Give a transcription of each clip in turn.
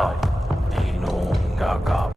sai, ei nunca cap.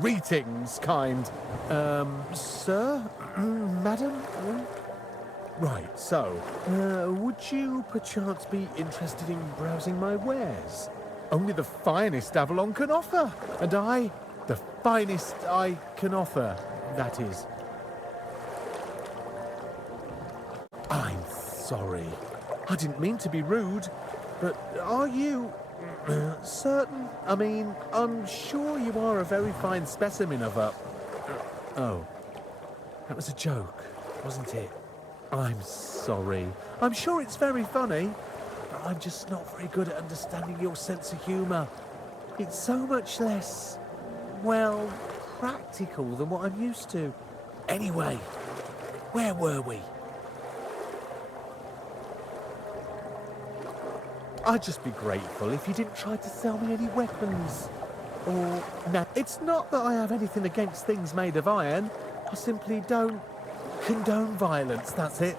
Greetings, kind. Sir? Madam? Right, so, would you perchance be interested in browsing my wares? Only the finest Avalon can offer, and I, the finest I can offer, that is. I'm sorry. I didn't mean to be rude, but are you certain? I mean, I'm sure you are a very fine specimen of a... Oh, that was a joke, wasn't it? I'm sorry. I'm sure it's very funny, but I'm just not very good at understanding your sense of humour. It's so much less, well, practical than what I'm used to. Anyway, where were we? I'd just be grateful if you didn't try to sell me any weapons. Or... No, it's not that I have anything against things made of iron. I simply don't condone violence, that's it.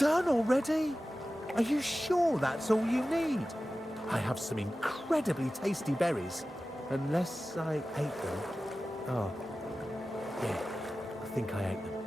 Done already? Are you sure that's all you need? I have some incredibly tasty berries. Unless I ate them. Oh, yeah, I think I ate them.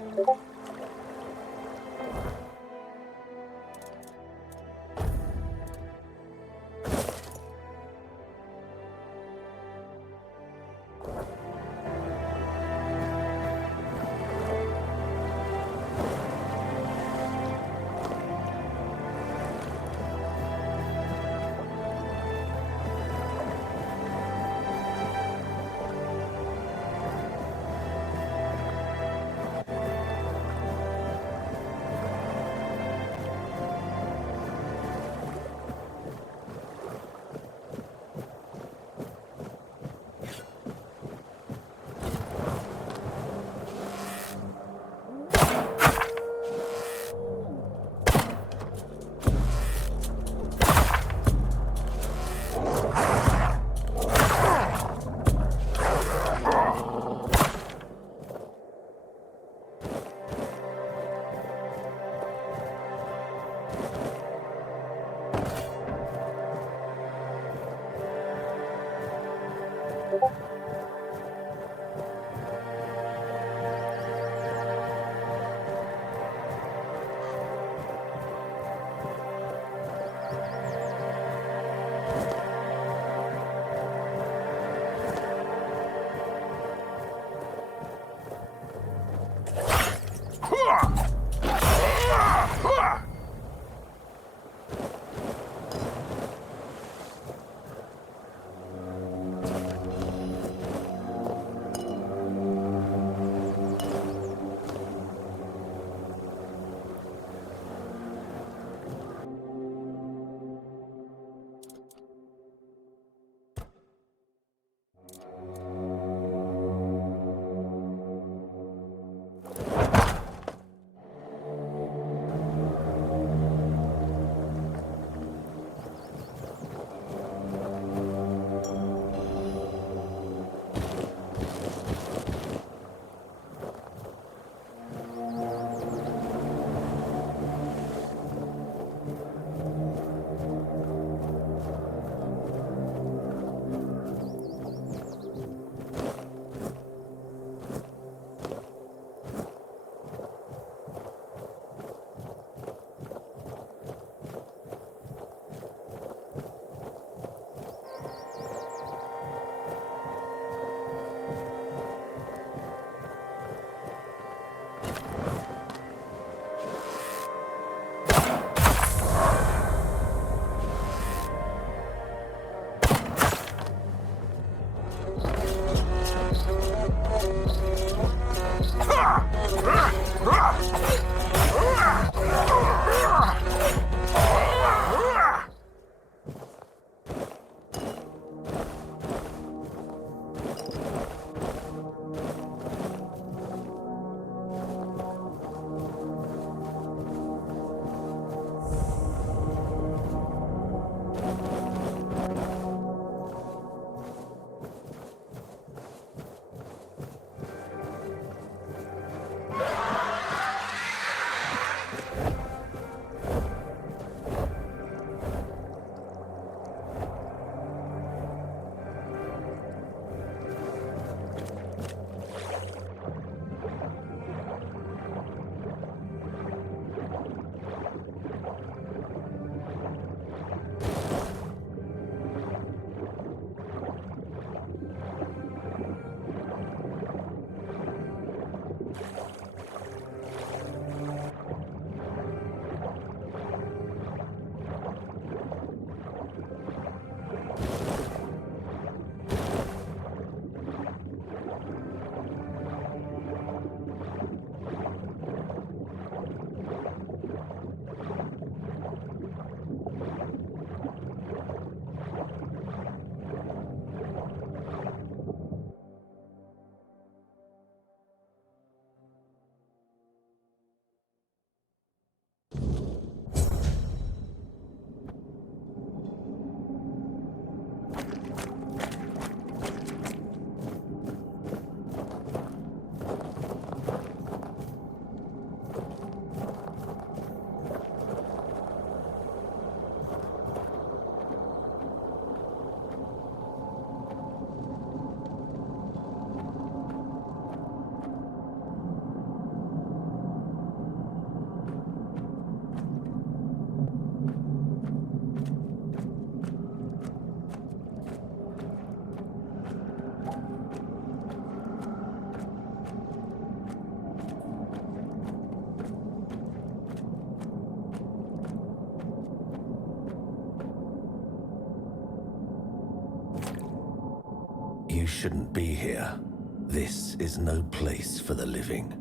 You shouldn't be here. This is no place for the living.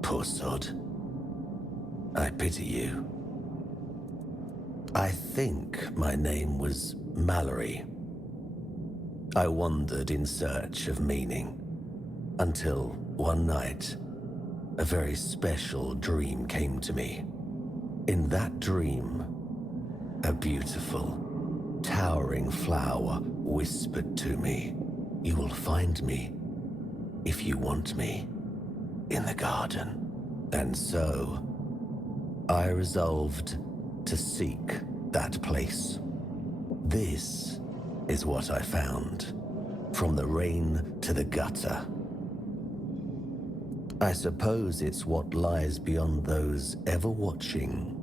Poor sod. I pity you. I think my name was Mallory. I wandered in search of meaning, until one night, a very special dream came to me. In that dream, a beautiful, towering flower whispered to me, "You will find me, if you want me, in the garden." And so, I resolved to seek that place. This is what I found, from the rain to the gutter. I suppose it's what lies beyond those ever-watching,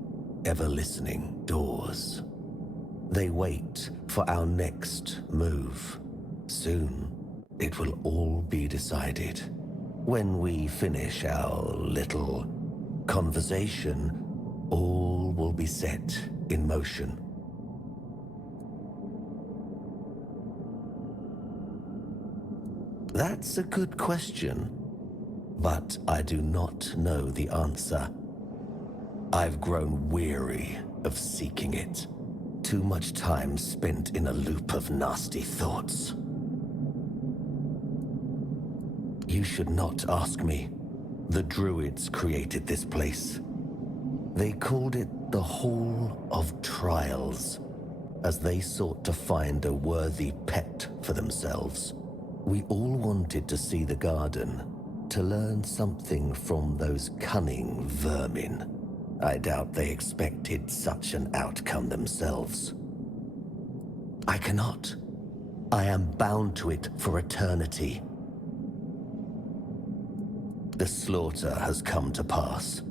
ever-listening doors. They wait for our next move. Soon, it will all be decided. When we finish our little conversation, all will be set in motion. That's a good question, but I do not know the answer. I've grown weary of seeking it. Too much time spent in a loop of nasty thoughts. You should not ask me. The Druids created this place. They called it the Hall of Trials, as they sought to find a worthy pet for themselves. We all wanted to see the garden, to learn something from those cunning vermin. I doubt they expected such an outcome themselves. I cannot. I am bound to it for eternity. The slaughter has come to pass.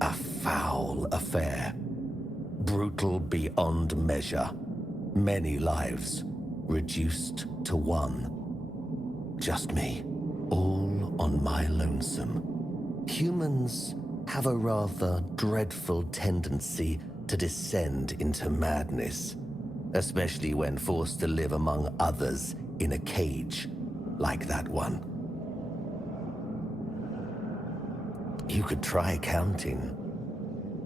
A foul affair. Brutal beyond measure. Many lives reduced to one. Just me, all on my lonesome. Humans have a rather dreadful tendency to descend into madness, especially when forced to live among others in a cage like that one. You could try counting.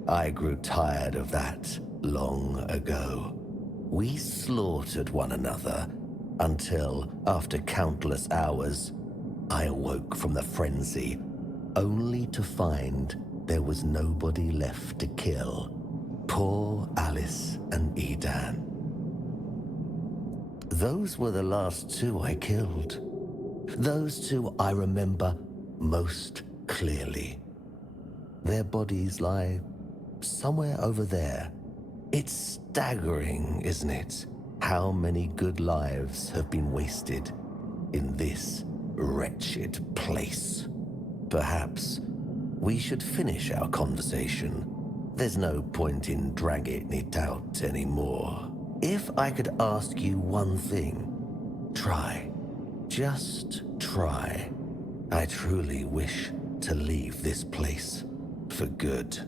I grew tired of that long ago. We slaughtered one another until, after countless hours, I awoke from the frenzy, only to find there was nobody left to kill. Poor Alice and Edan. Those were the last two I killed. Those two I remember most clearly. Their bodies lie somewhere over there. It's staggering, isn't it? How many good lives have been wasted in this wretched place. Perhaps we should finish our conversation. There's no point in dragging it out anymore. If I could ask you one thing, try. Just try. I truly wish to leave this place for good.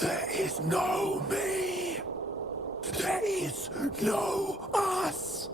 There is no me. There is no us.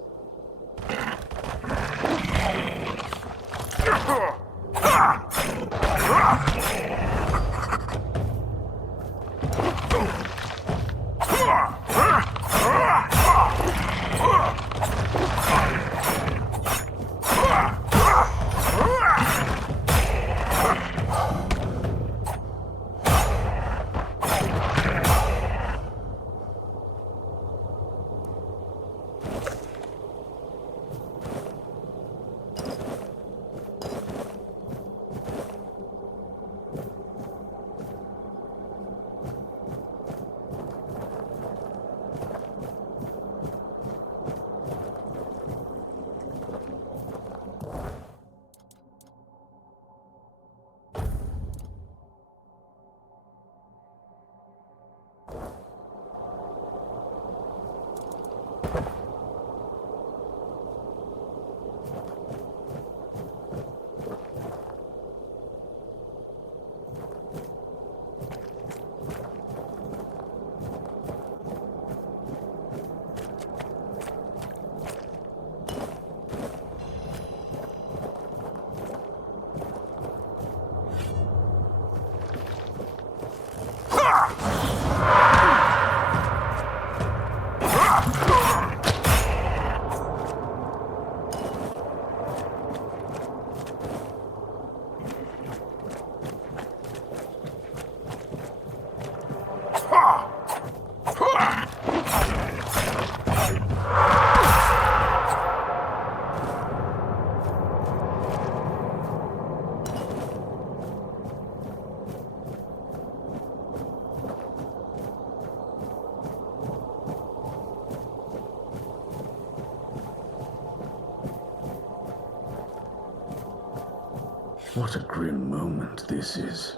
What a grim moment this is.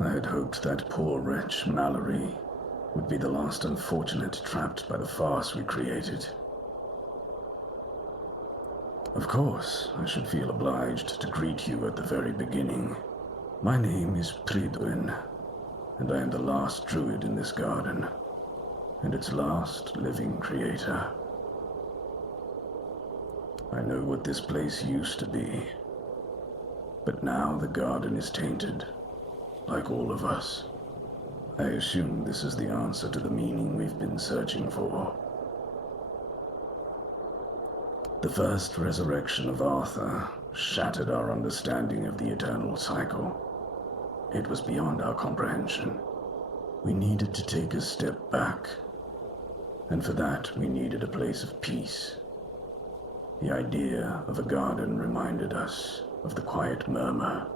I had hoped that poor wretch, Mallory, would be the last unfortunate trapped by the farce we created. Of course, I should feel obliged to greet you at the very beginning. My name is Prydwen, and I am the last druid in this garden, and its last living creator. I know what this place used to be, but now the garden is tainted, like all of us. I assume this is the answer to the meaning we've been searching for. The first resurrection of Arthur shattered our understanding of the eternal cycle. It was beyond our comprehension. We needed to take a step back, and for that we needed a place of peace. The idea of a garden reminded us of the quiet murmur,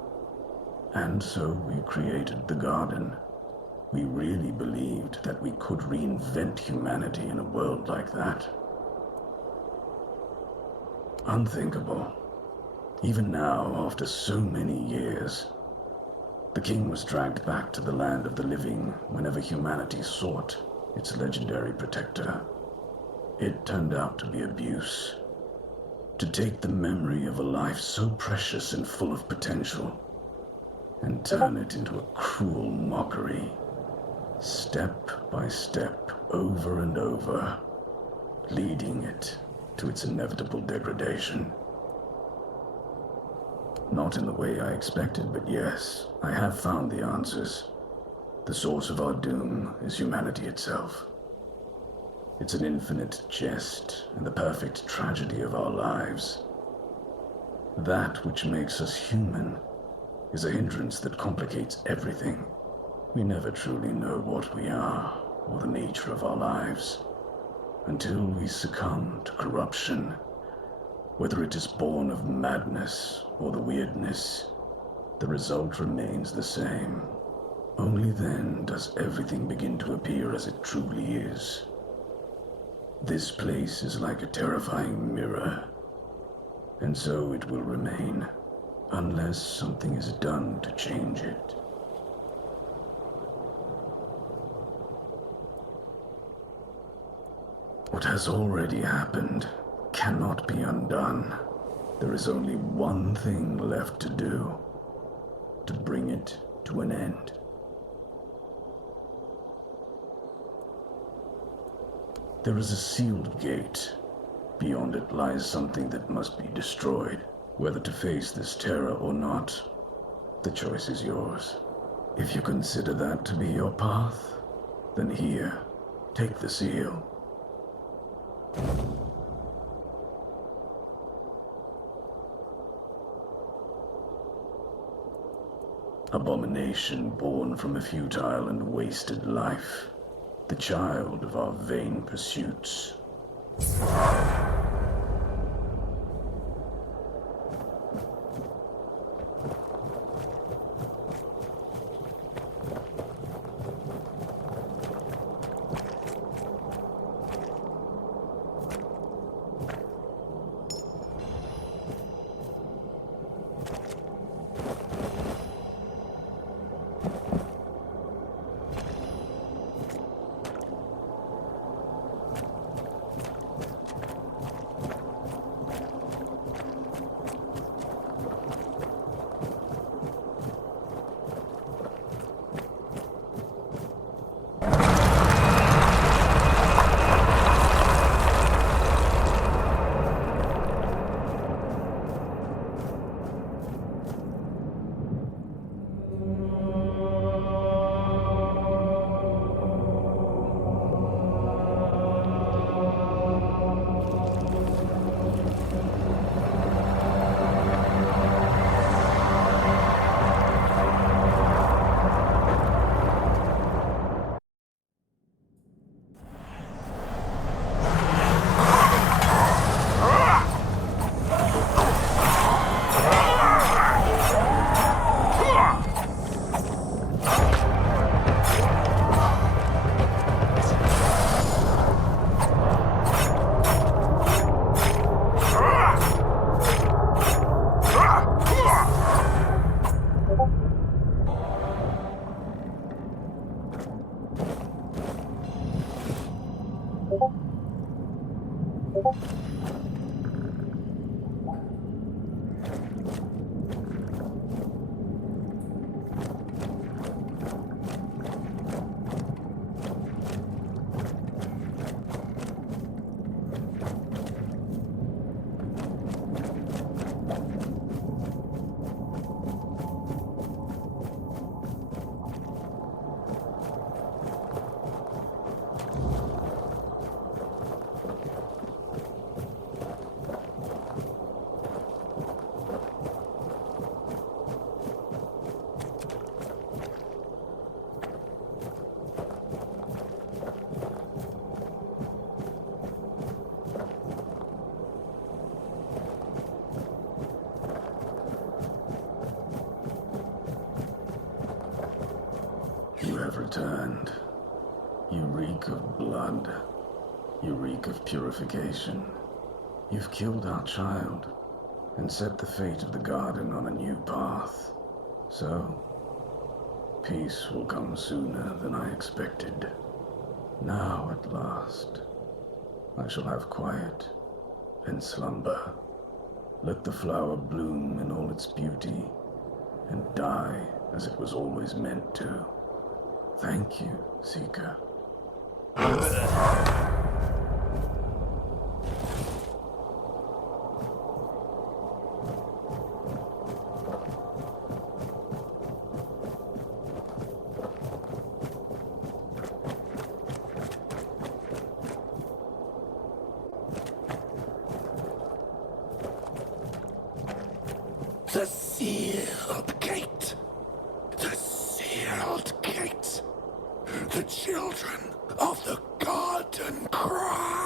and so we created the garden. We really believed that we could reinvent humanity in a world like that. Unthinkable. Even now, after so many years, the king was dragged back to the land of the living whenever humanity sought its legendary protector. It turned out to be abuse. To take the memory of a life so precious and full of potential and turn it into a cruel mockery. Step by step, over and over, leading it to its inevitable degradation. Not in the way I expected, but yes, I have found the answers. The source of our doom is humanity itself. It's an infinite jest and the perfect tragedy of our lives. That which makes us human is a hindrance that complicates everything. We never truly know what we are or the nature of our lives until we succumb to corruption, whether it is born of madness or the weirdness. The result remains the same. Only then does everything begin to appear as it truly is. This place is like a terrifying mirror, and so it will remain, unless something is done to change it. What has already happened cannot be undone. There is only one thing left to do, to bring it to an end. There is a sealed gate. Beyond it lies something that must be destroyed. Whether to face this terror or not, the choice is yours. If you consider that to be your path, then here, take the seal. Abomination born from a futile and wasted life, the child of our vain pursuits. Returned. You reek of blood. You reek of purification. You've killed our child and set the fate of the garden on a new path. So, peace will come sooner than I expected. Now, at last, I shall have quiet and slumber. Let the flower bloom in all its beauty and die as it was always meant to. Thank you, Seeker. The sealed gate! The sealed gate! The children of the garden cry!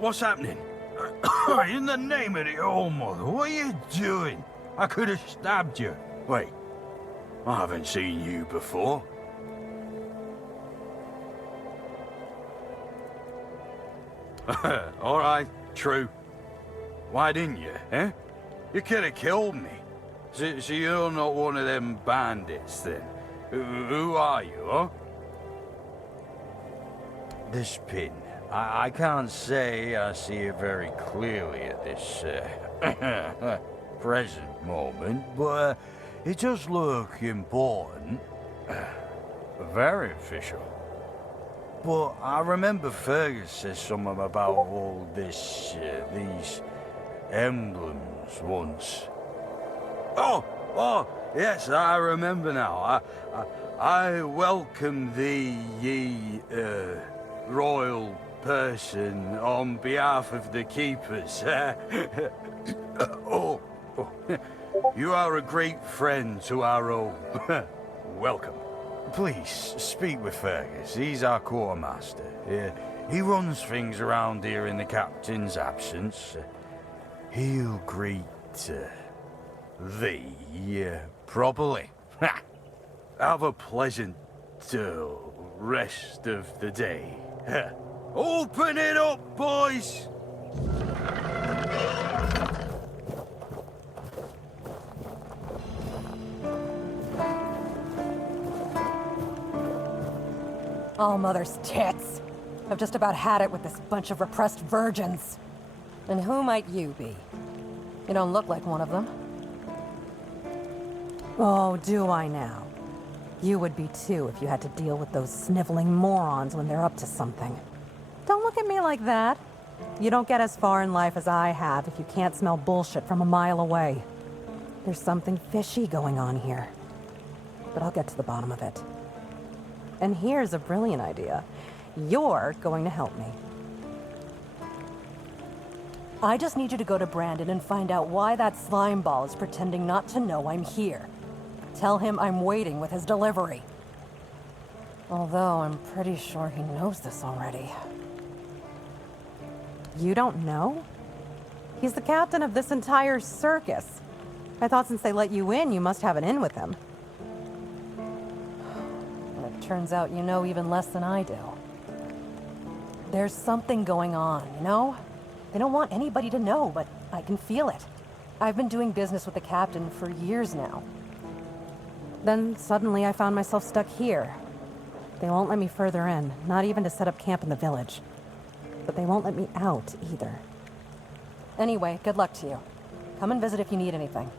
What's happening? In the name of the All Mother, what are you doing? I could have stabbed you. Wait, I haven't seen you before. All right, true. Why didn't you, eh? You could have killed me. So you're not one of them bandits, then? Who are you, huh? This pin. I can't say I see it very clearly at this present moment, but it does look important. Very official. But I remember Fergus said something about all this, these emblems once. Oh, yes, I remember now. I welcome thee, ye, royal person, on behalf of the keepers. You are a great friend to our own. Welcome. Please, speak with Fergus. He's our quartermaster. He runs things around here in the captain's absence. He'll greet thee properly. Have a pleasant rest of the day. Open it up, boys! All Mother's tits. I've just about had it with this bunch of repressed virgins. And who might you be? You don't look like one of them. Oh, do I now? You would be too if you had to deal with those sniveling morons when they're up to something. Don't look at me like that. You don't get as far in life as I have if you can't smell bullshit from a mile away. There's something fishy going on here. But I'll get to the bottom of it. And here's a brilliant idea. You're going to help me. I just need you to go to Brandon and find out why that slime ball is pretending not to know I'm here. Tell him I'm waiting with his delivery. Although I'm pretty sure he knows this already. You don't know? He's the captain of this entire circus. I thought since they let you in, you must have an in with him. And it turns out you know even less than I do. There's something going on, you know? They don't want anybody to know, but I can feel it. I've been doing business with the captain for years now. Then suddenly I found myself stuck here. They won't let me further in, not even to set up camp in the village. But they won't let me out either. Anyway, good luck to you. Come and visit if you need anything.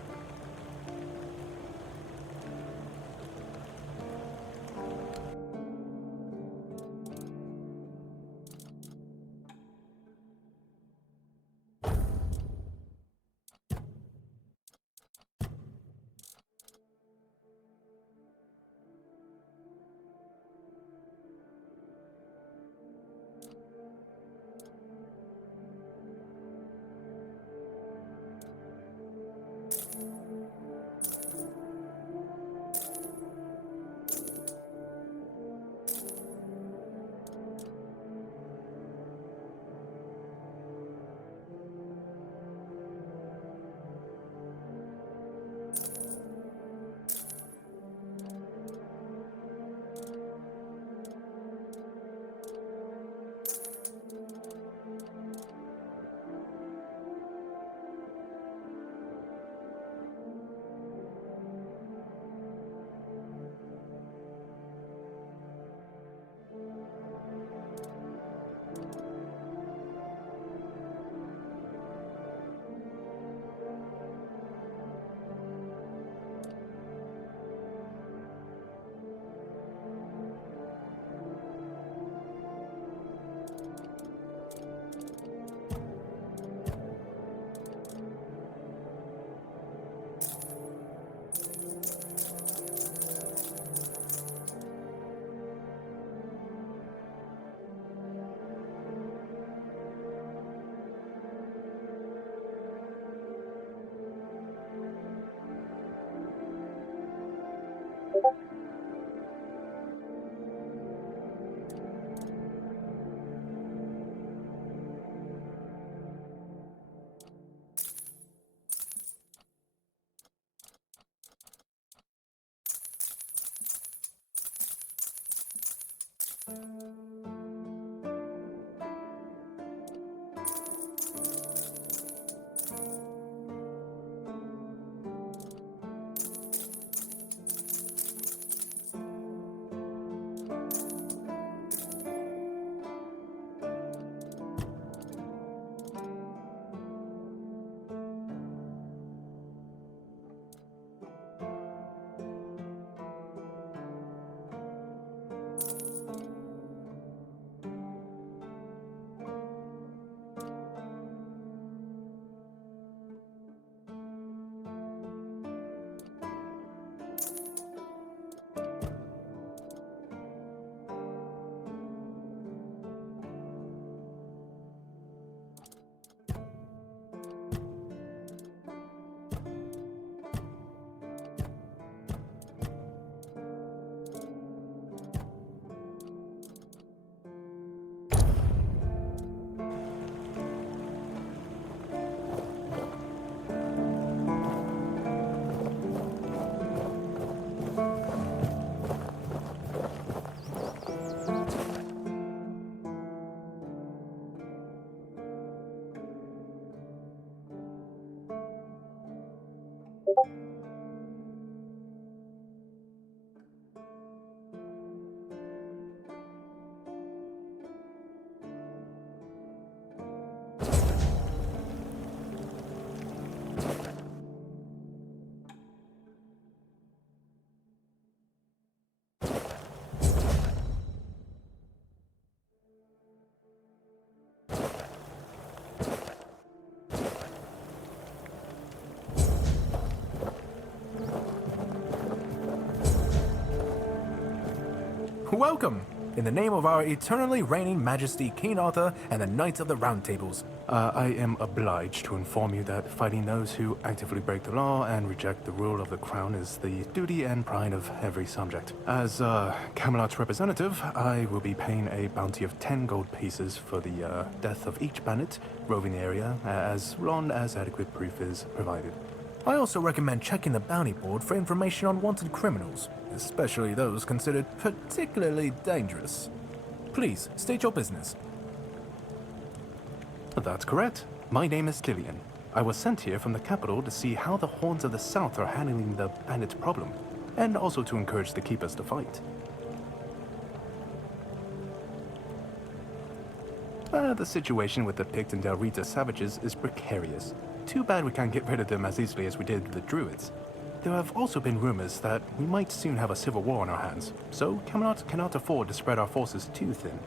Welcome! In the name of our eternally reigning Majesty King Arthur and the Knights of the Round Tables, I am obliged to inform you that fighting those who actively break the law and reject the rule of the crown is the duty and pride of every subject. As Camelot's representative, I will be paying a bounty of 10 gold pieces for the death of each bandit roving the area, as long as adequate proof is provided. I also recommend checking the bounty board for information on wanted criminals, especially those considered particularly dangerous. Please, state your business. That's correct. My name is Lillian. I was sent here from the capital to see how the Horns of the South are handling the bandit problem, and also to encourage the Keepers to fight. The situation with the Pict and Del Rita savages is precarious. Too bad we can't get rid of them as easily as we did with the Druids. There have also been rumors that we might soon have a civil war on our hands, so Camelot cannot afford to spread our forces too thin.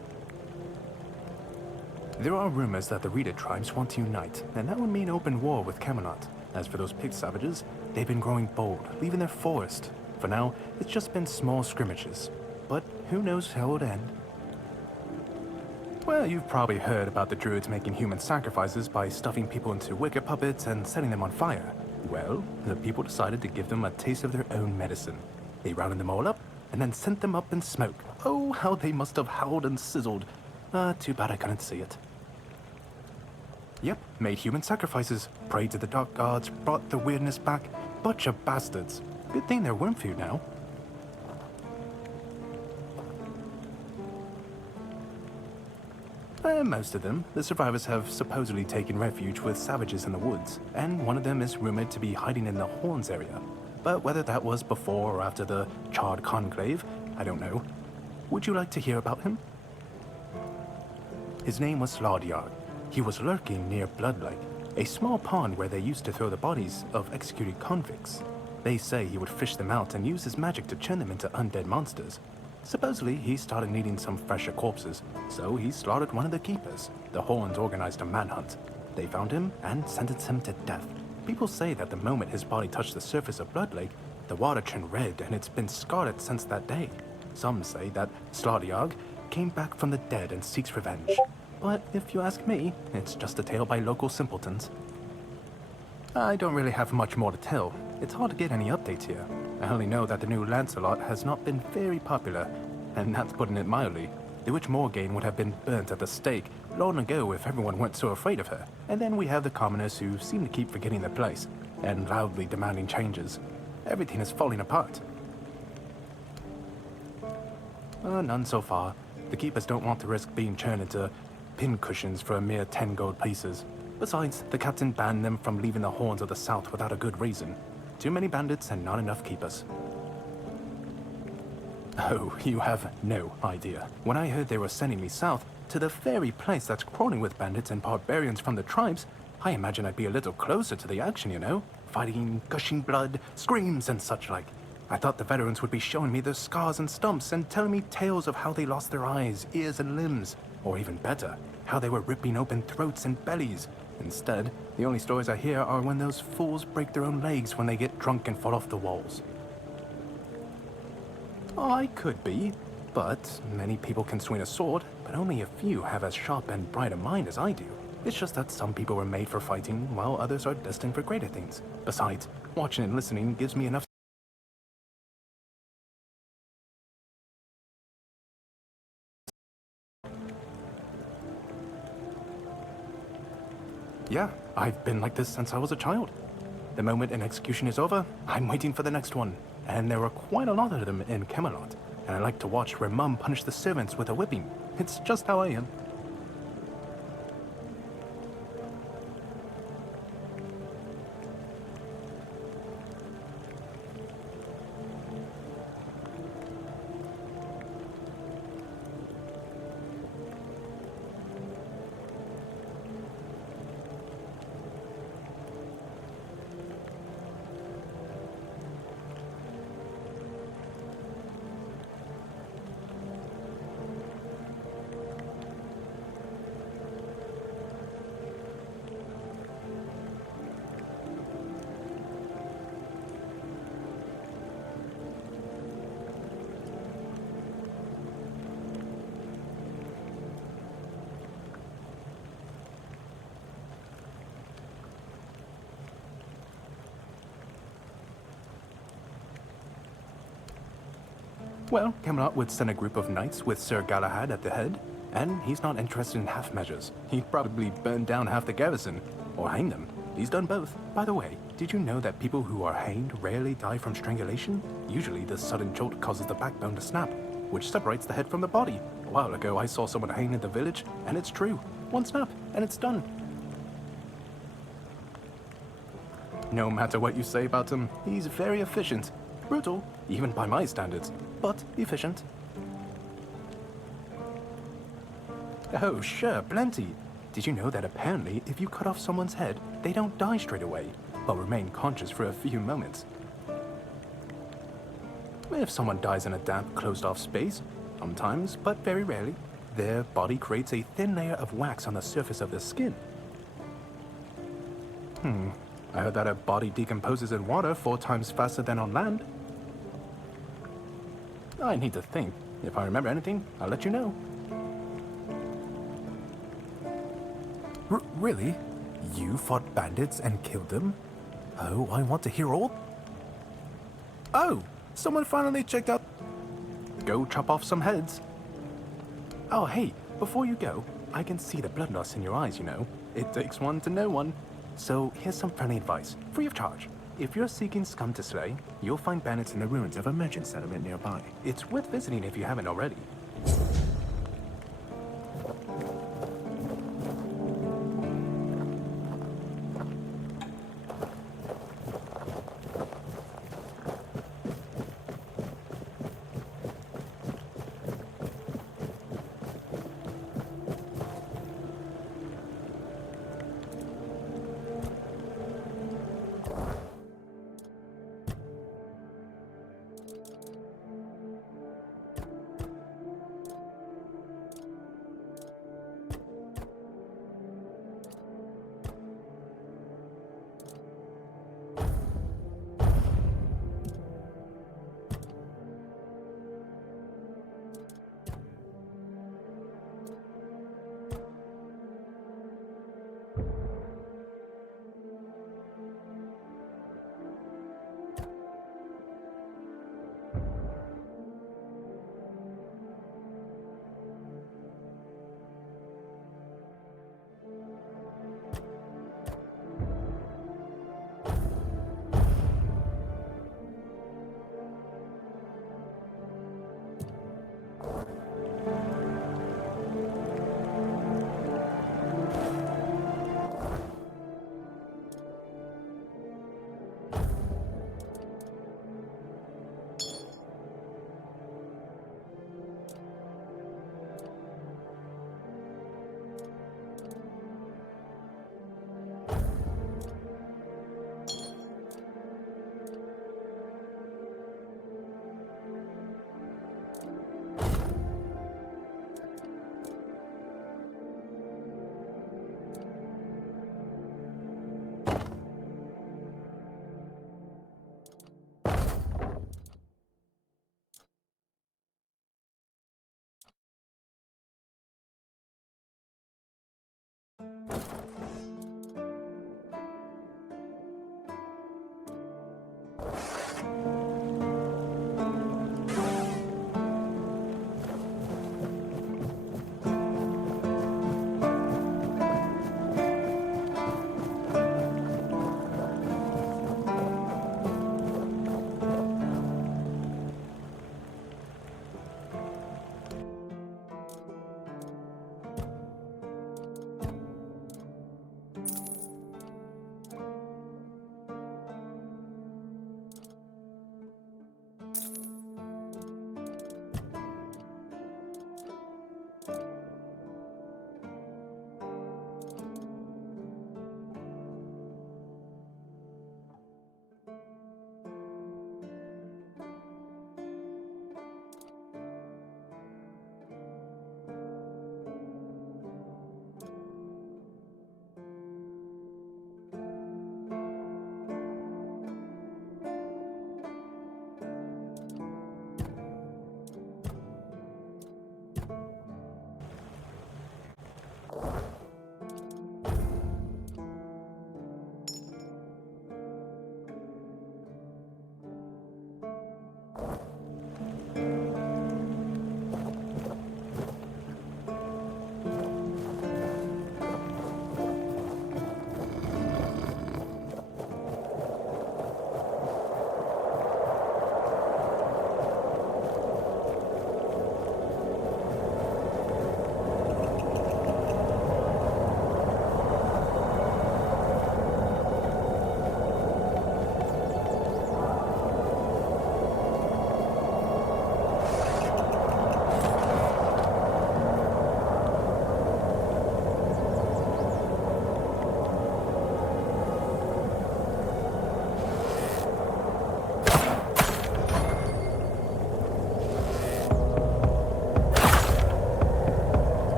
There are rumors that the Rita tribes want to unite, and that would mean open war with Camelot. As for those Pict savages, they've been growing bold, leaving their forest. For now, it's just been small scrimmages, but who knows how it would end. Well, you've probably heard about the Druids making human sacrifices by stuffing people into wicker puppets and setting them on fire. Well, the people decided to give them a taste of their own medicine. They rounded them all up and then sent them up in smoke. Oh, how they must have howled and sizzled. Too bad I couldn't see it. Yep, made human sacrifices, prayed to the dark gods, brought the weirdness back. Bunch of bastards. Good thing they're worm food now. Most of them, the survivors have supposedly taken refuge with savages in the woods, and one of them is rumored to be hiding in the Horns area. But whether that was before or after the Charred Conclave, I don't know. Would you like to hear about him? His name was Slaudyard. He was lurking near Blood Lake, a small pond where they used to throw the bodies of executed convicts. They say he would fish them out and use his magic to turn them into undead monsters. Supposedly, he started needing some fresher corpses, so he slaughtered one of the keepers. The Horns organized a manhunt. They found him and sentenced him to death. People say that the moment his body touched the surface of Blood Lake, the water turned red and it's been scarred since that day. Some say that Slaudyard came back from the dead and seeks revenge. But if you ask me, it's just a tale by local simpletons. I don't really have much more to tell. It's hard to get any updates here. I only know that the new Lancelot has not been very popular, and that's putting it mildly. The Witch Morgane would have been burnt at the stake long ago if everyone weren't so afraid of her. And then we have the commoners who seem to keep forgetting their place, and loudly demanding changes. Everything is falling apart. None so far. The keepers don't want to risk being turned into pincushions for a mere 10 gold pieces. Besides, the captain banned them from leaving the horns of the south without a good reason. Too many bandits and not enough keepers. Oh, you have no idea. When I heard they were sending me south, to the very place that's crawling with bandits and barbarians from the tribes, I imagined I'd be a little closer to the action, you know? Fighting, gushing blood, screams and such like. I thought the veterans would be showing me their scars and stumps and telling me tales of how they lost their eyes, ears and limbs. Or even better, how they were ripping open throats and bellies. Instead, the only stories I hear are when those fools break their own legs when they get drunk and fall off the walls. I could be, but many people can swing a sword, but only a few have as sharp and bright a mind as I do. It's just that some people were made for fighting, while others are destined for greater things. Besides, watching and listening gives me enough. Yeah, I've been like this since I was a child. The moment an execution is over, I'm waiting for the next one. And there are quite a lot of them in Camelot. And I like to watch where Mum punished the servants with a whipping. It's just how I am. Well, Camelot would send a group of knights with Sir Galahad at the head, and he's not interested in half measures. He'd probably burn down half the garrison, or hang them. He's done both. By the way, did you know that people who are hanged rarely die from strangulation? Usually the sudden jolt causes the backbone to snap, which separates the head from the body. A while ago I saw someone hanged in the village, and it's true. One snap, and it's done. No matter what you say about him, he's very efficient. Brutal, even by my standards, but efficient. Oh, sure, plenty. Did you know that apparently if you cut off someone's head, they don't die straight away, but remain conscious for a few moments? If someone dies in a damp, closed-off space, sometimes, but very rarely, their body creates a thin layer of wax on the surface of their skin. I heard that a body decomposes in water 4 times faster than on land. I need to think. If I remember anything, I'll let you know. Really? You fought bandits and killed them? Oh, I want to hear all. Oh, someone finally checked out. Go chop off some heads. Oh, hey, before you go, I can see the blood loss in your eyes, you know. It takes one to know one. So here's some friendly advice, free of charge. If you're seeking scum to slay, you'll find bandits in the ruins of a merchant settlement nearby. It's worth visiting if you haven't already.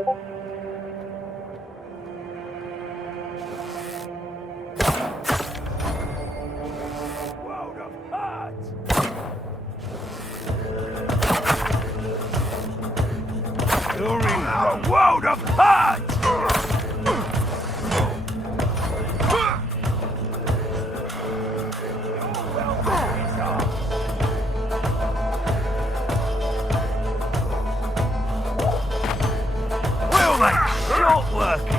World of hurt! You're in the world of hurt! We'll make short working!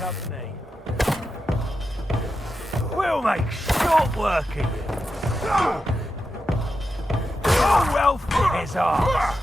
Company. We'll make short work of you. Your wealth is ours.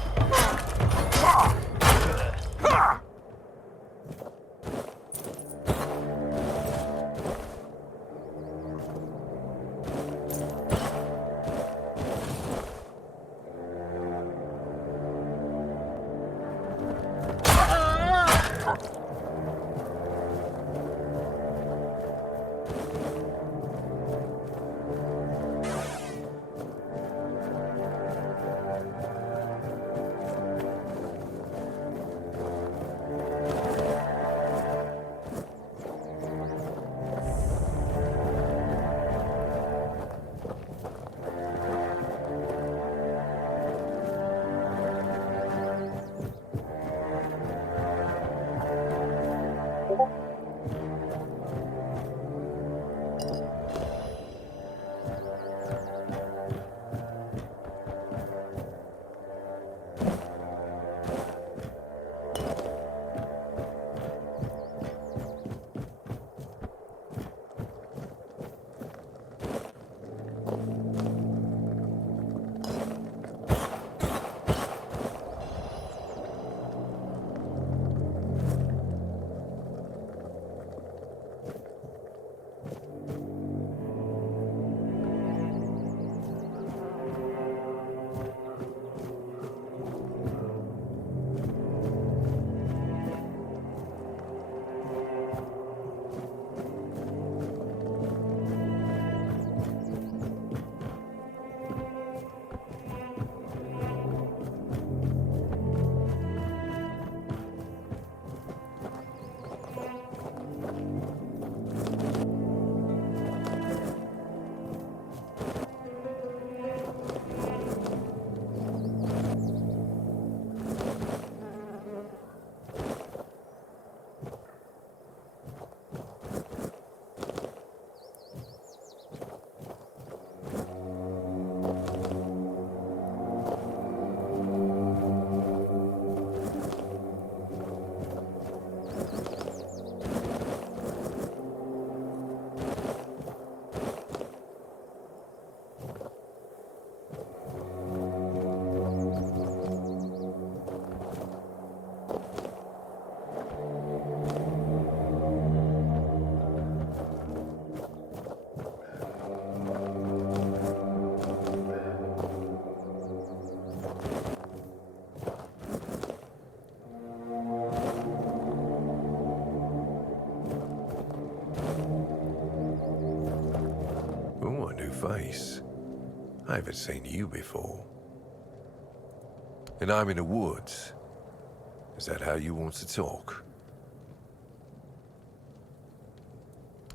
face. I haven't seen you before. And I'm in the woods. Is that how you want to talk?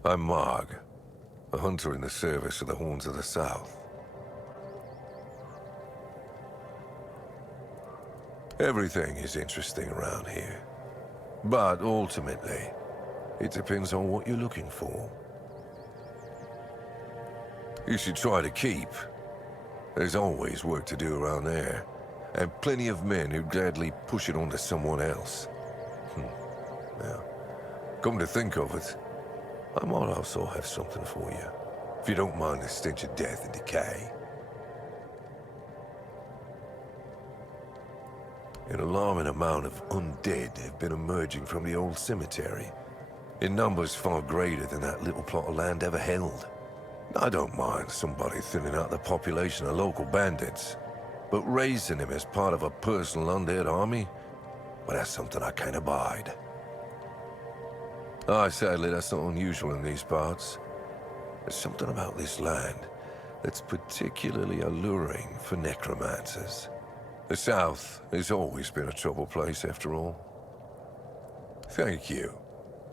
I'm Marg, a hunter in the service of the Horns of the South. Everything is interesting around here. But ultimately, it depends on what you're looking for. You should try to keep. There's always work to do around there, and plenty of men who'd gladly push it onto someone else. Now, come to think of it, I might also have something for you, if you don't mind the stench of death and decay. An alarming amount of undead have been emerging from the old cemetery, in numbers far greater than that little plot of land ever held. I don't mind somebody thinning out the population of local bandits, but raising them as part of a personal undead army, well, that's something I can't abide. Sadly, that's not unusual in these parts. There's something about this land that's particularly alluring for necromancers. The South has always been a troubled place, after all. Thank you.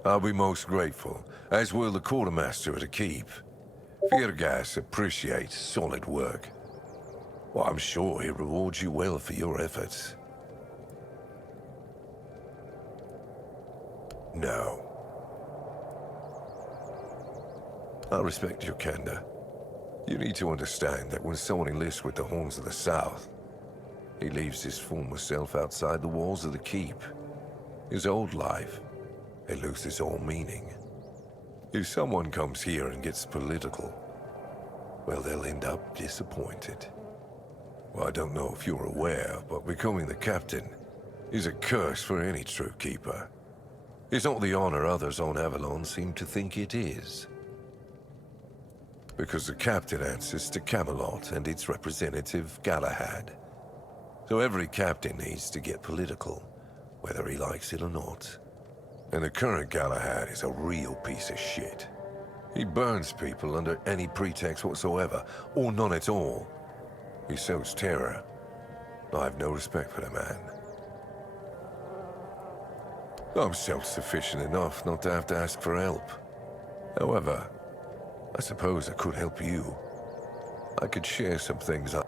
I'll be most grateful, as will the quartermaster of the keep. Virgas appreciates solid work. Well, I'm sure he rewards you well for your efforts. No. I respect your candor. You need to understand that when someone enlists with the Horns of the South, he leaves his former self outside the walls of the keep. His old life, it loses all meaning. If someone comes here and gets political, well, they'll end up disappointed. Well, I don't know if you're aware, but becoming the captain is a curse for any true keeper. It's not the honor others on Avalon seem to think it is. Because the captain answers to Camelot and its representative, Galahad. So every captain needs to get political, whether he likes it or not. And the current Galahad is a real piece of shit. He burns people under any pretext whatsoever, or none at all. He sows terror. I have no respect for the man. I'm self-sufficient enough not to have to ask for help. However, I suppose I could help you. I could share some things I...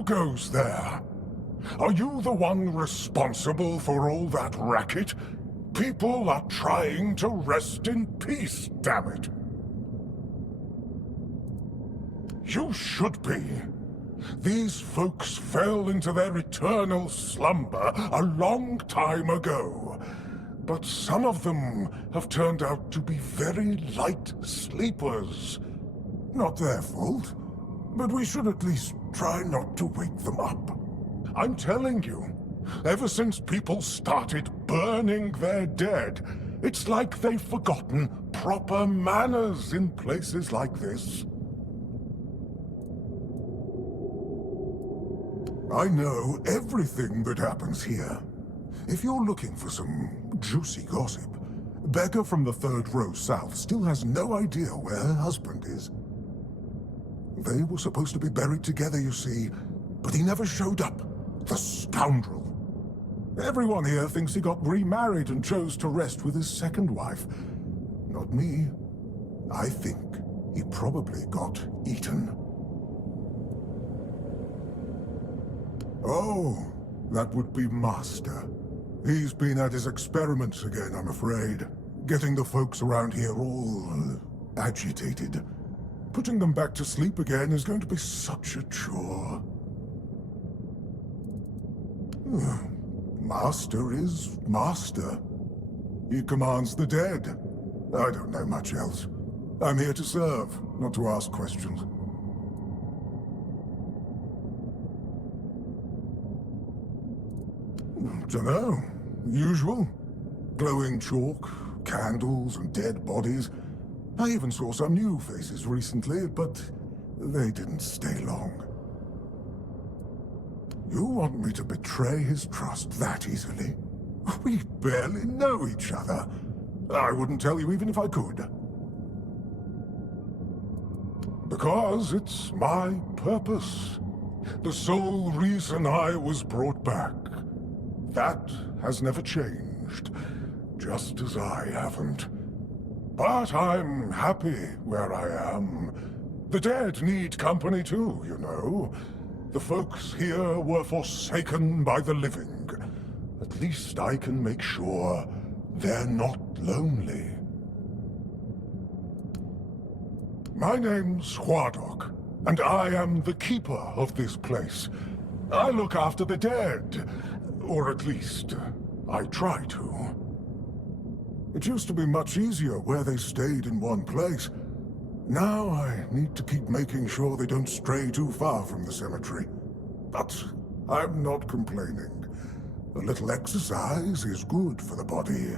Who goes there? Are you the one responsible for all that racket? People are trying to rest in peace, damn it. You should be. These folks fell into their eternal slumber a long time ago. But some of them have turned out to be very light sleepers. Not their fault, but we should at least try not to wake them up. I'm telling you, ever since people started burning their dead, it's like they've forgotten proper manners in places like this. I know everything that happens here. If you're looking for some juicy gossip, Becca from the third row south still has no idea where her husband is. They were supposed to be buried together, you see, but he never showed up. The scoundrel. Everyone here thinks he got remarried and chose to rest with his second wife. Not me. I think he probably got eaten. Oh, that would be Master. He's been at his experiments again, I'm afraid. Getting the folks around here all agitated. Putting them back to sleep again is going to be such a chore. Master is Master. He commands the dead. I don't know much else. I'm here to serve, not to ask questions. Dunno. Usual. Glowing chalk, candles, and dead bodies. I even saw some new faces recently, but they didn't stay long. You want me to betray his trust that easily? We barely know each other. I wouldn't tell you even if I could. Because it's my purpose. The sole reason I was brought back. That has never changed, just as I haven't. But I'm happy where I am. The dead need company too, you know. The folks here were forsaken by the living. At least I can make sure they're not lonely. My name's Huardok, and I am the keeper of this place. I look after the dead. Or at least, I try to. It used to be much easier where they stayed in one place. Now I need to keep making sure they don't stray too far from the cemetery. But I'm not complaining. A little exercise is good for the body.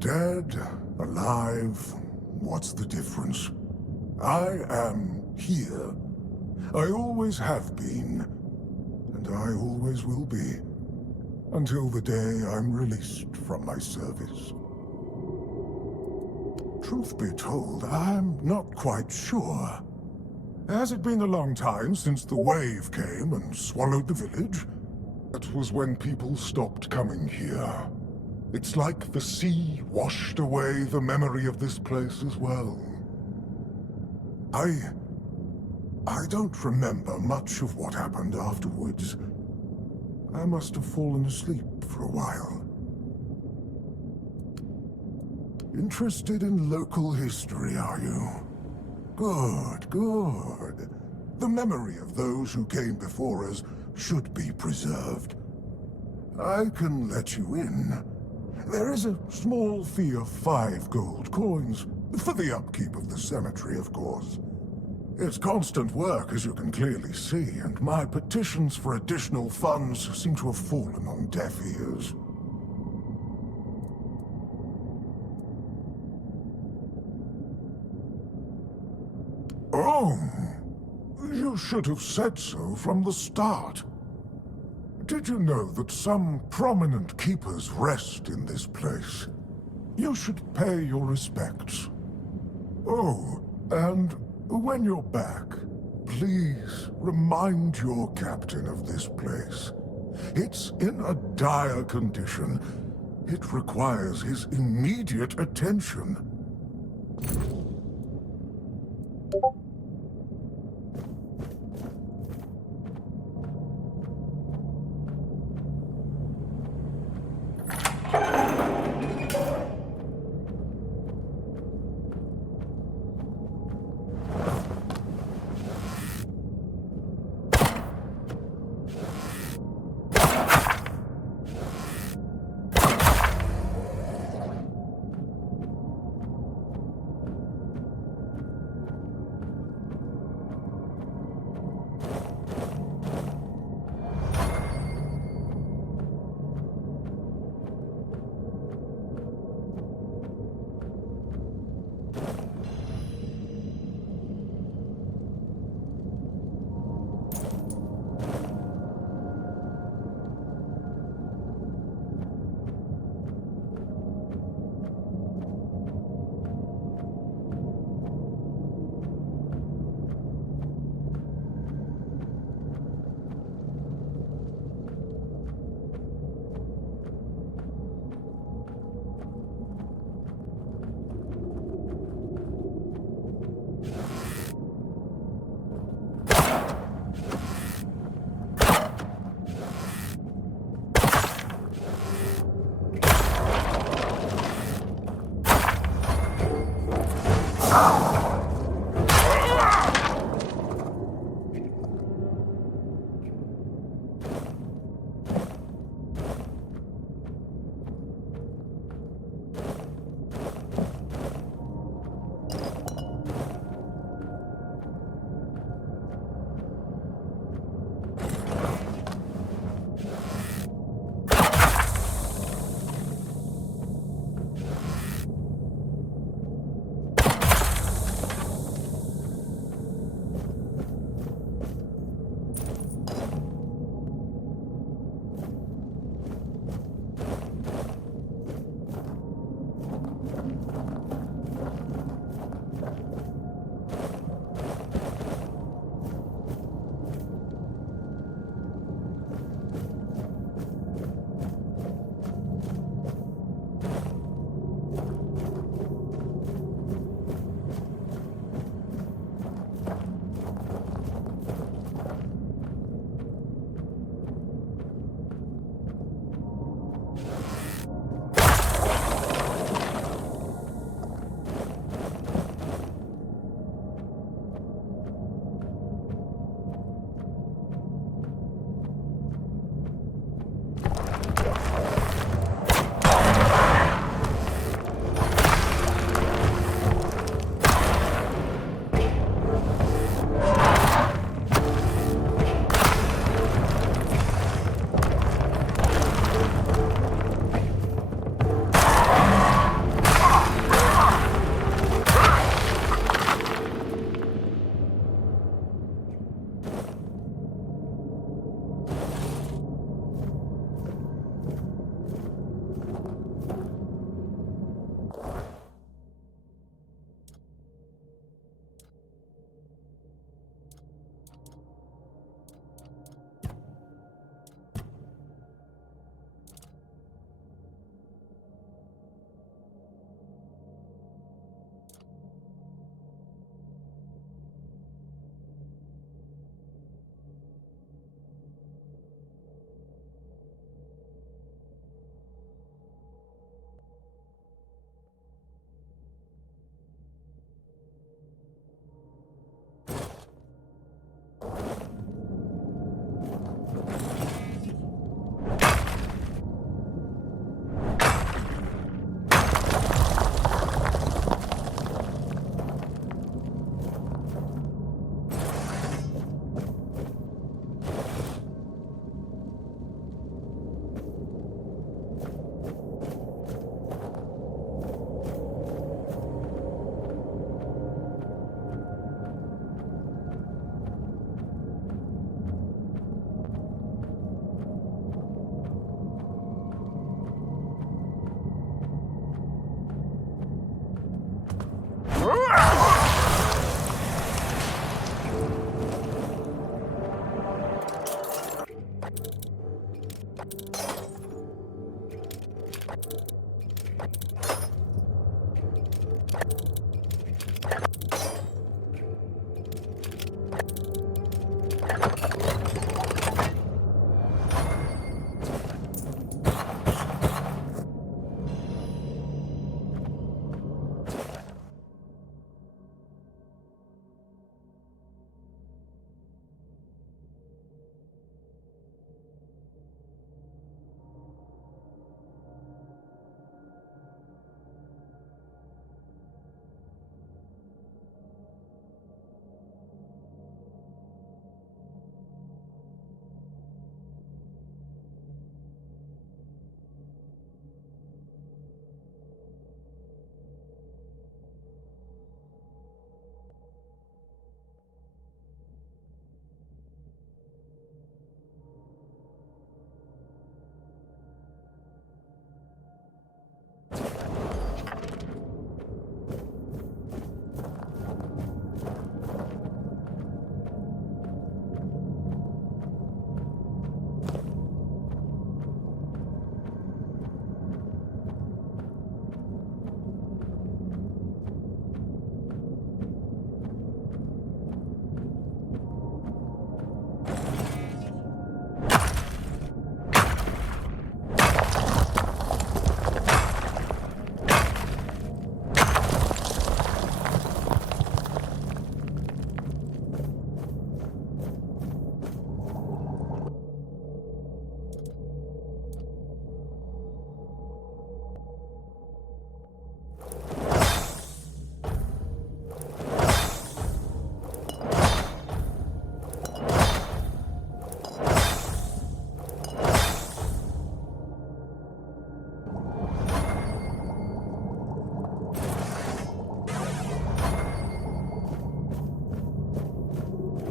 Dead, alive, what's the difference? I am here. I always have been, and I always will be, until the day I'm released from my service. Truth be told, I'm not quite sure. Has it been a long time since the wave came and swallowed the village? That was when people stopped coming here. It's like the sea washed away the memory of this place as well. I don't remember much of what happened afterwards. I must have fallen asleep for a while. Interested in local history, are you? Good, good. The memory of those who came before us should be preserved. I can let you in. There is a small fee of 5 gold coins, for the upkeep of the cemetery, of course. It's constant work, as you can clearly see, and my petitions for additional funds seem to have fallen on deaf ears. Oh, you should have said so from the start. Did you know that some prominent keepers rest in this place? You should pay your respects. Oh, and when you're back, please remind your captain of this place. It's in a dire condition. It requires his immediate attention.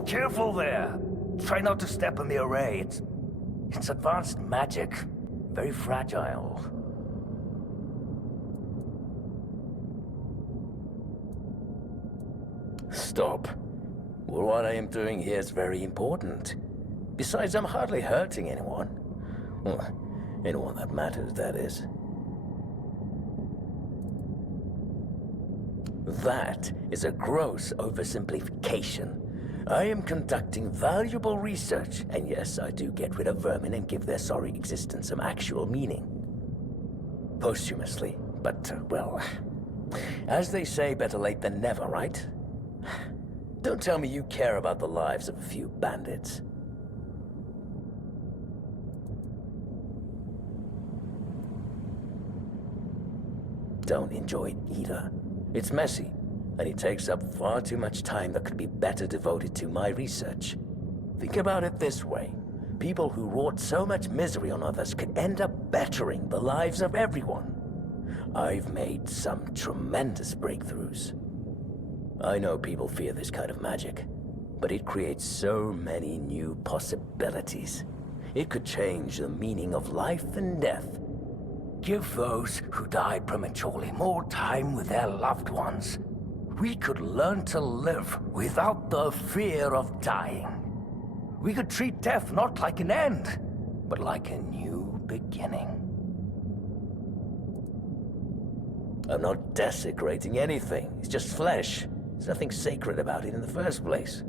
Careful there. Try not to step on the array. It's advanced magic. Very fragile. Stop. Well, what I am doing here is very important. Besides, I'm hardly hurting anyone. Well, anyone that matters, that is. That is a gross oversimplification. I am conducting valuable research, and yes, I do get rid of vermin and give their sorry existence some actual meaning. Posthumously, but, well, as they say, better late than never, right? Don't tell me you care about the lives of a few bandits. Don't enjoy it either. It's messy, and it takes up far too much time that could be better devoted to my research. Think about it this way. People who wrought so much misery on others could end up bettering the lives of everyone. I've made some tremendous breakthroughs. I know people fear this kind of magic, but it creates so many new possibilities. It could change the meaning of life and death. Give those who died prematurely more time with their loved ones. We could learn to live without the fear of dying. We could treat death not like an end, but like a new beginning. I'm not desecrating anything. It's just flesh. There's nothing sacred about it in the first place.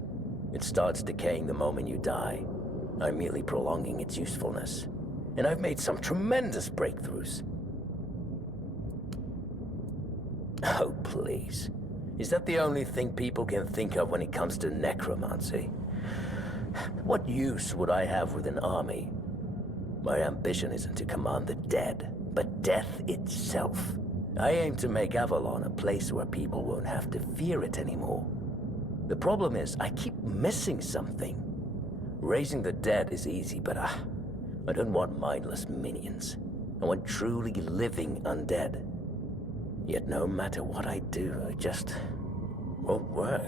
It starts decaying the moment you die. I'm merely prolonging its usefulness. And I've made some tremendous breakthroughs. Oh, please. Is that the only thing people can think of when it comes to necromancy? What use would I have with an army? My ambition isn't to command the dead, but death itself. I aim to make Avalon a place where people won't have to fear it anymore. The problem is, I keep missing something. Raising the dead is easy, but I don't want mindless minions. I want truly living undead. Yet no matter what I do, it just won't work.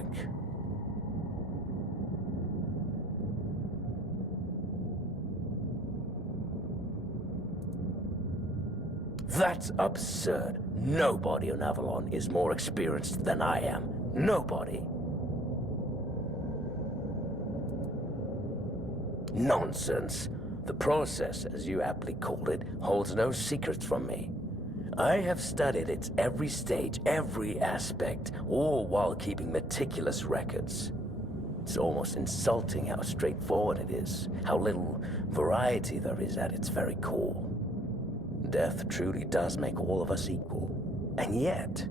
That's absurd. Nobody on Avalon is more experienced than I am. Nobody. Nonsense. The process, as you aptly called it, holds no secrets from me. I have studied its every stage, every aspect, all while keeping meticulous records. It's almost insulting how straightforward it is, how little variety there is at its very core. Death truly does make all of us equal. And yet,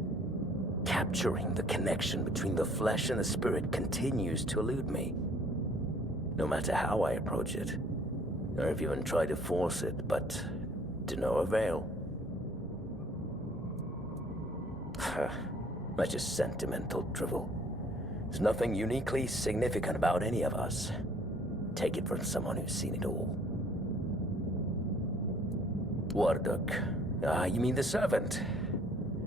capturing the connection between the flesh and the spirit continues to elude me. No matter how I approach it, or if even try to force it, but to no avail. That's just sentimental drivel. There's nothing uniquely significant about any of us. Take it from someone who's seen it all. Warduk. You mean the servant?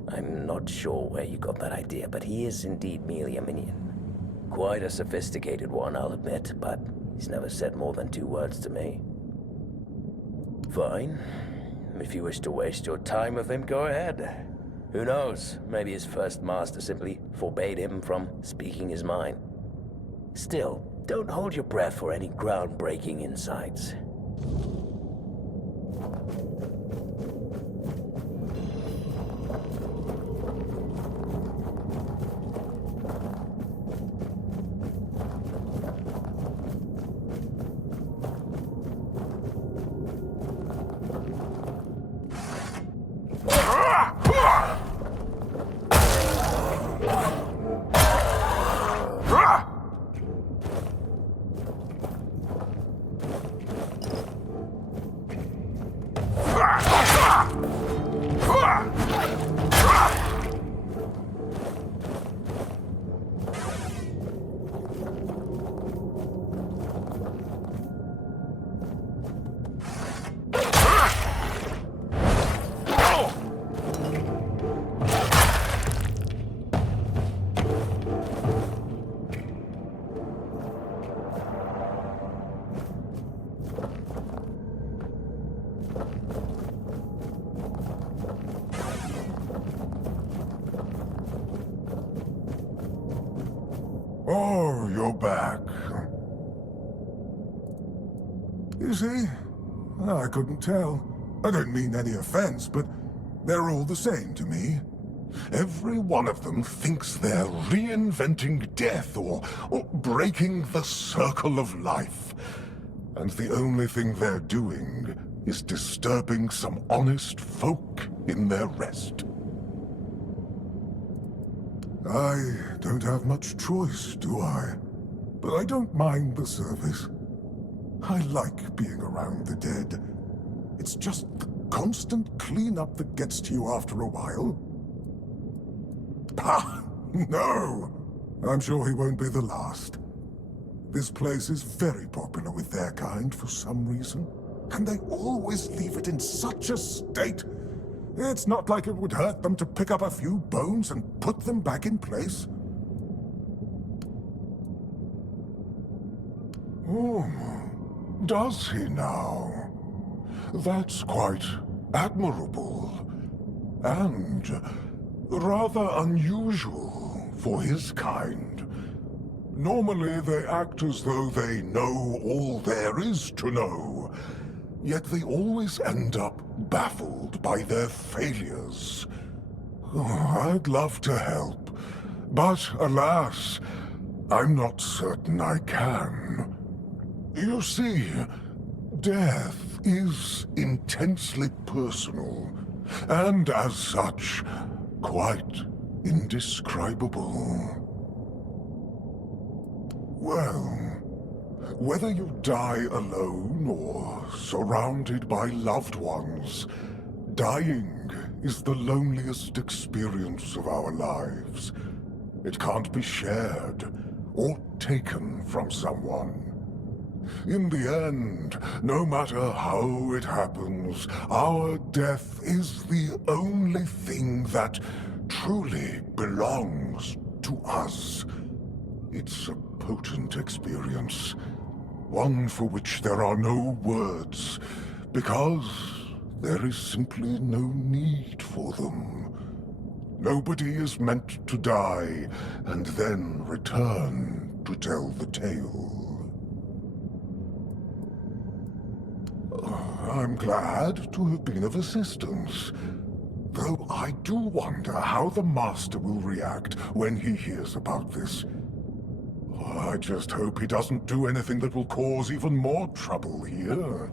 I'm not sure where you got that idea, but he is indeed merely a minion. Quite a sophisticated one, I'll admit, but he's never said more than 2 words to me. Fine. If you wish to waste your time with him, go ahead. Who knows? Maybe his first master simply forbade him from speaking his mind. Still, don't hold your breath for any groundbreaking insights. Oh, you're back. You see? I couldn't tell. I don't mean any offense, but they're all the same to me. Every one of them thinks they're reinventing death or breaking the circle of life. And the only thing they're doing is disturbing some honest folk in their rest. I don't have much choice, do I? But I don't mind the service. I like being around the dead. It's just the constant cleanup that gets to you after a while. Pah! No! I'm sure he won't be the last. This place is very popular with their kind for some reason, and they always leave it in such a state. It's not like it would hurt them to pick up a few bones and put them back in place. Oh, does he now? That's quite admirable. And rather unusual for his kind. Normally they act as though they know all there is to know, yet they always end up baffled by their failures. Oh, I'd love to help, but alas, I'm not certain I can. You see, death is intensely personal, and as such, quite indescribable. Well, whether you die alone or surrounded by loved ones, dying is the loneliest experience of our lives. It can't be shared or taken from someone. In the end, no matter how it happens, our death is the only thing that truly belongs to us. It's a potent experience, one for which there are no words, because there is simply no need for them. Nobody is meant to die and then return to tell the tale. I'm glad to have been of assistance. Though I do wonder how the Master will react when he hears about this. I just hope he doesn't do anything that will cause even more trouble here.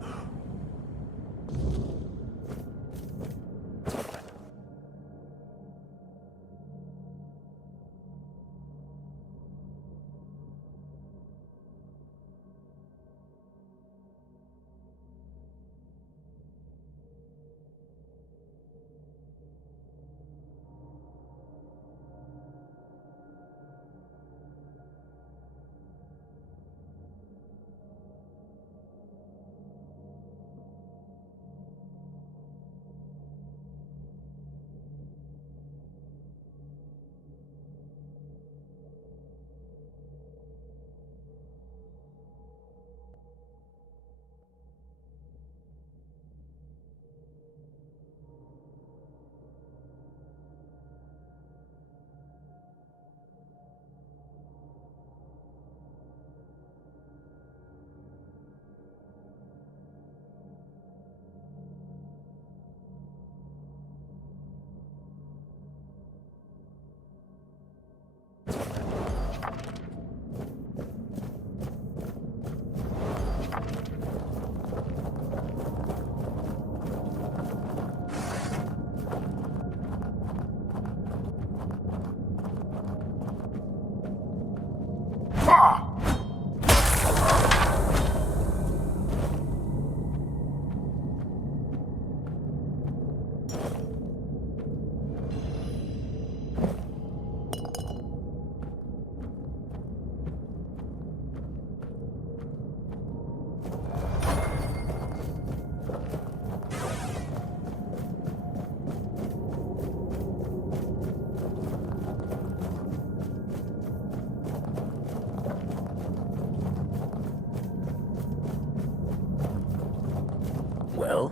Well,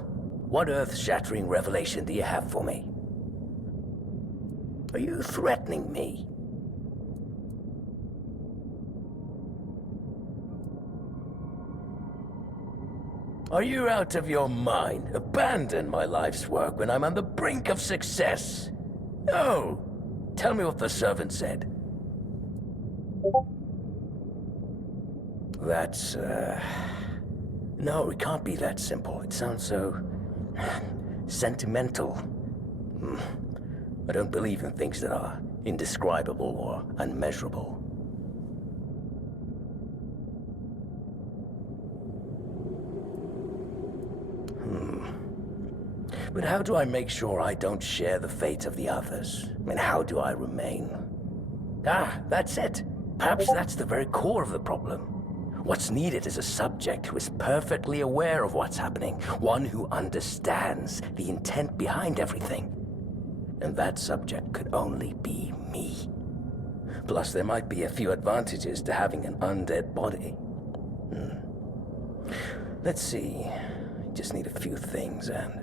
what earth-shattering revelation do you have for me? Are you threatening me? Are you out of your mind? Abandon my life's work when I'm on the brink of success. No! Tell me what the servant said. That's, No, it can't be that simple. It sounds so... sentimental. I don't believe in things that are indescribable or unmeasurable. But how do I make sure I don't share the fate of the others? I mean, how do I remain? Ah, that's it. Perhaps that's the very core of the problem. What's needed is a subject who is perfectly aware of what's happening, one who understands the intent behind everything. And that subject could only be me. Plus, there might be a few advantages to having an undead body. Let's see. Just need a few things and...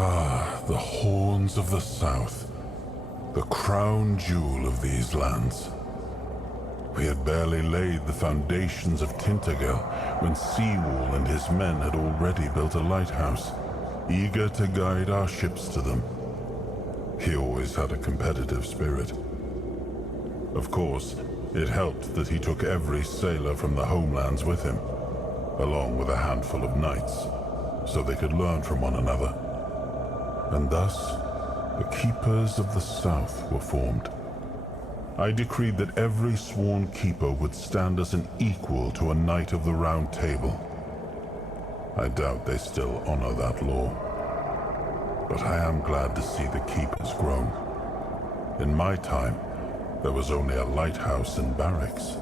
Ah, the horns of the south. The crown jewel of these lands. We had barely laid the foundations of Tainted Grail when Seawall and his men had already built a lighthouse, eager to guide our ships to them. He always had a competitive spirit. Of course, it helped that he took every sailor from the homelands with him, along with a handful of knights, so they could learn from one another. And thus, the Keepers of the South were formed. I decreed that every sworn keeper would stand as an equal to a Knight of the Round Table. I doubt they still honor that law. But I am glad to see the keep has grown. In my time, there was only a lighthouse and barracks.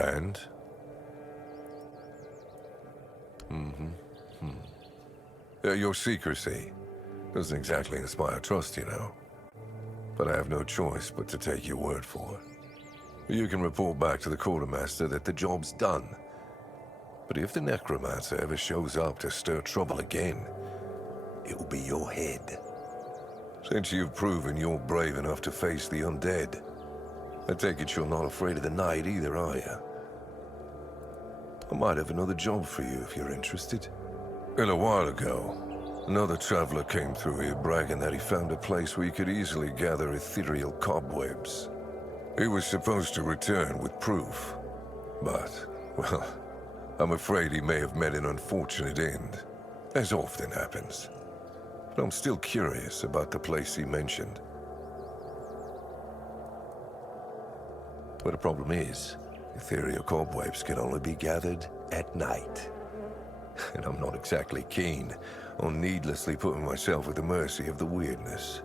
And? Your secrecy doesn't exactly inspire trust, you know. But I have no choice but to take your word for it. You can report back to the quartermaster that the job's done. But if the necromancer ever shows up to stir trouble again, it'll be your head. Since you've proven you're brave enough to face the undead, I take it you're not afraid of the night either, are you? I might have another job for you if you're interested. A while ago, another traveler came through here bragging that he found a place where you could easily gather ethereal cobwebs. He was supposed to return with proof, but, well, I'm afraid he may have met an unfortunate end, as often happens. But I'm still curious about the place he mentioned. But the problem is, ethereal cobwebs can only be gathered at night. And I'm not exactly keen on needlessly putting myself at the mercy of the weirdness.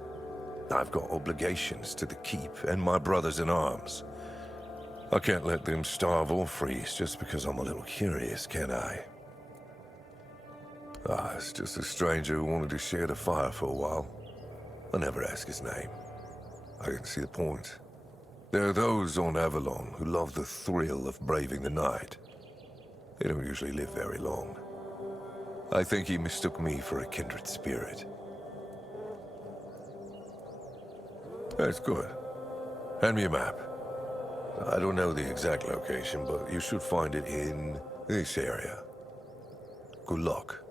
I've got obligations to the keep and my brothers in arms. I can't let them starve or freeze just because I'm a little curious, can I? It's just a stranger who wanted to share the fire for a while. I'll never ask his name. I didn't see the point. There are those on Avalon who love the thrill of braving the night. They don't usually live very long. I think he mistook me for a kindred spirit. That's good. Hand me a map. I don't know the exact location, but you should find it in this area. Good luck.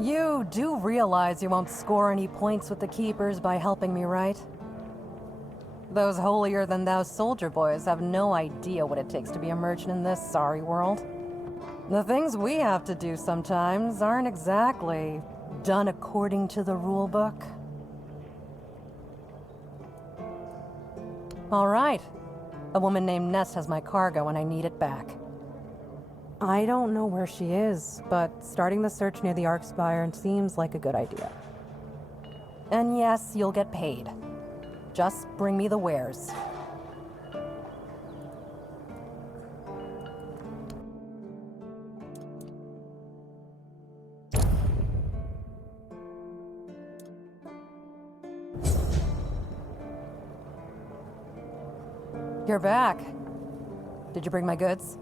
You do realize you won't score any points with the Keepers by helping me, right? Those holier-than-thou soldier boys have no idea what it takes to be a merchant in this sorry world. The things we have to do sometimes aren't exactly done according to the rule book. All right. A woman named Ness has my cargo and I need it back. I don't know where she is, but starting the search near the Arkspire seems like a good idea. And yes, you'll get paid. Just bring me the wares. You're back. Did you bring my goods?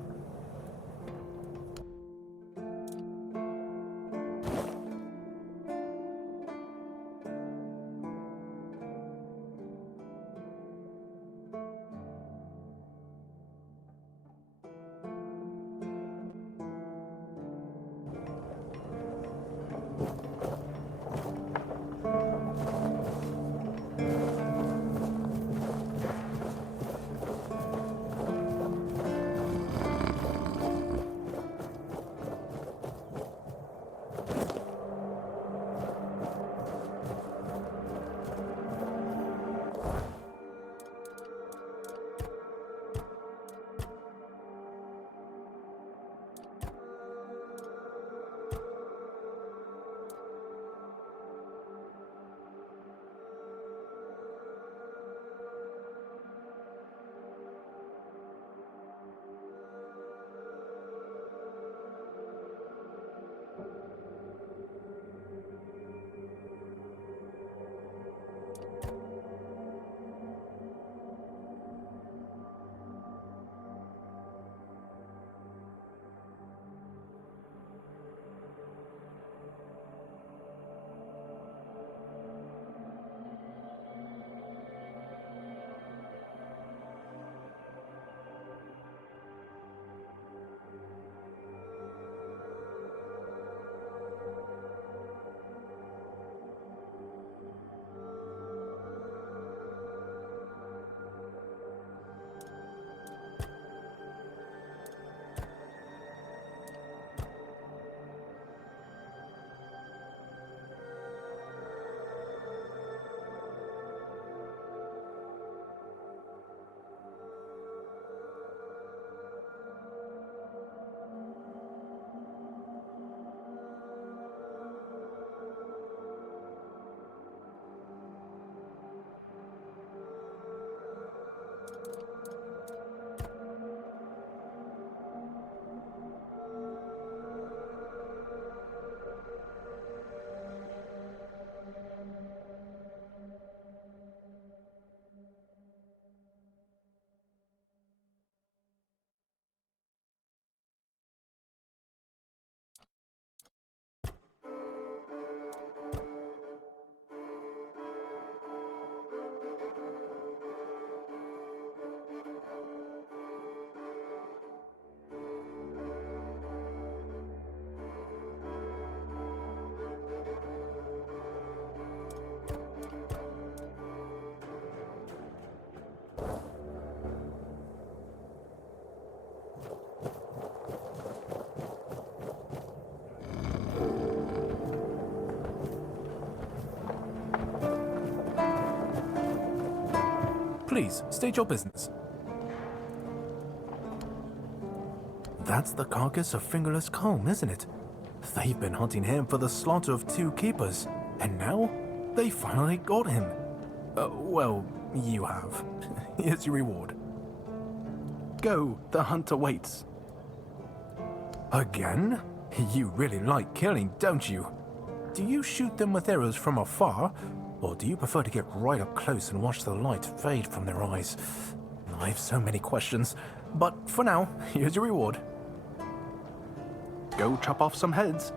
Please, state your business. That's the carcass of Fingerless Comb, isn't it? They've been hunting him for the slaughter of 2 keepers, and now they finally got him. Well, you have. Here's your reward. Go, the hunter waits. Again? You really like killing, don't you? Do you shoot them with arrows from afar, or do you prefer to get right up close and watch the light fade from their eyes? I have so many questions, but for now, here's your reward. Go chop off some heads.